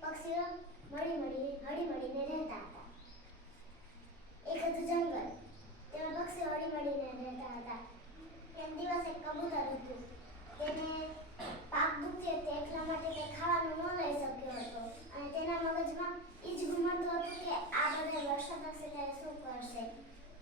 પક્ષીઓ હળીમળીને રહેતા હતા. એક હતું જંગલ, તેમાં પક્ષીઓ હળીમળીને રહેતા હતા. એક દિવસ એક કબૂતર હતું, તેને પાક દુખતી હતી એટલા માટે તે ખાવાનું ન લઈ શક્યો હતો અને તેના મગજમાં એ જ ઘૂમતું હતું કે આ બધા વરસાદ આવશે ત્યારે શું કરશે.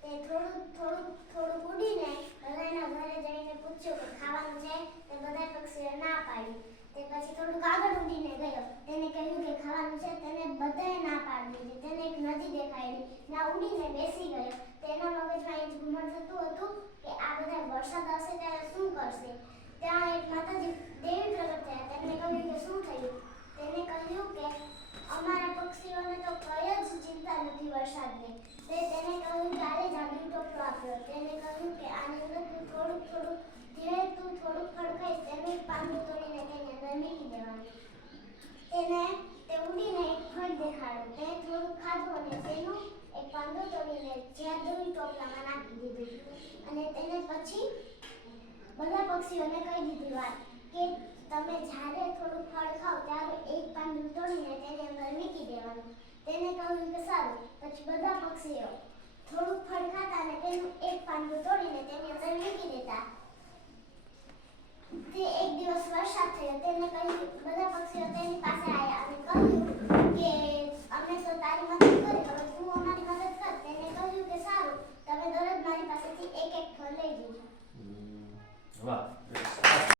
તે થોડુંક ઉડીને બધાના ઘરે જઈને પૂછ્યું કે ખાવાનું છે. તે બધા પક્ષીઓએ ના પાડી. તે પછી થોડુંક આગળ ઉડીને ગયો, તેને કહ્યું કે ખાવાનું છે. તેને બધાએ ના પાડી દીધી. તેને એક નદી દેખાડી, ના ઉડીને બેસી ગયો. તેના મગજમાં એ જ ઘૂમણ થતું હતું કે આ બધા વરસાદ આવશે ત્યારે શું કરશે. ત્યાં એક માતાજી દેવી પ્રગટ થયા. તેમને કહ્યું કે શું થયું. તેને કહ્યું કે અમારા પક્ષીઓને તો કઈ જ ચિંતા નથી વરસાદની. તેને કહ્યું કે આલે જાદુ ટોપલો આપ્યો. તેને કહ્યું કે આની અંદર તું થોડુંક ધીરે ફડકાઈશ તેનું એક પાંદડું તોડીને તેની અંદર મૂકી દેવાનું. તે ઉડીને એક ફળ દેખાડ્યું. તેને થોડુંક ખાધું અને તેનું એક પાંદડું તોડીને જાદુ ટોપલામાં નાખી દીધું. અને તેને પછી બધા પક્ષીઓને કહી દીધી વાત કે તમે જ્યારે થોડુંક ફળ ખાઓ ત્યારે એક પાંદડું તોડીને તેની અંદર મૂકી દેવાનું. તેને કહ્યું કે સારું. પછી બધા પક્ષીઓ થોડુંક ફળ ખાતા અને તેનું એક પાંદડું તોડીને તેની અંદર મૂકી દેતા. તે એક દિવસ વરસાદ થયો. તેને કહ્યું બધા પક્ષીઓ તેની પાસે